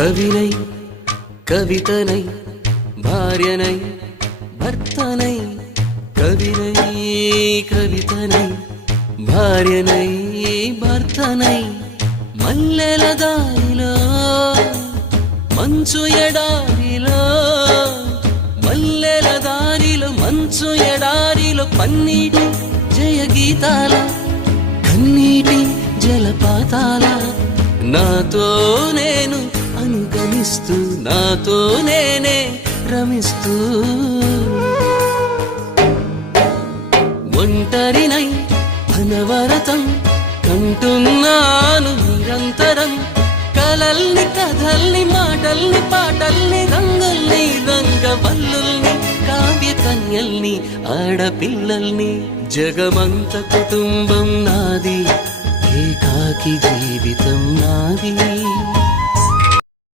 కవినై కవితనై భార్యనై భర్తనై కవినై కవితనై భార్యనై భర్తనై మల్లెల దారిలో మంచు ఎడారిలో మల్లెల దారిలో మంచు ఎడారిలో పన్నీటి జయ గీతాల కన్నీటి జలపాతాల నాతో నేను అనుగమిస్తూ నాతో నేనే రమిస్తూ ఒంటరినై అనవరతం కంటున్నాను నిరంతరం కలల్ని కథల్ని మాటల్ని పాటల్ని రంగుల్ని రంగవల్లుల్ని కావ్య కన్యల్ని ఆడపిల్లల్ని జగమంత కుటుంబం నాది ఏకాకి జీవితం నాది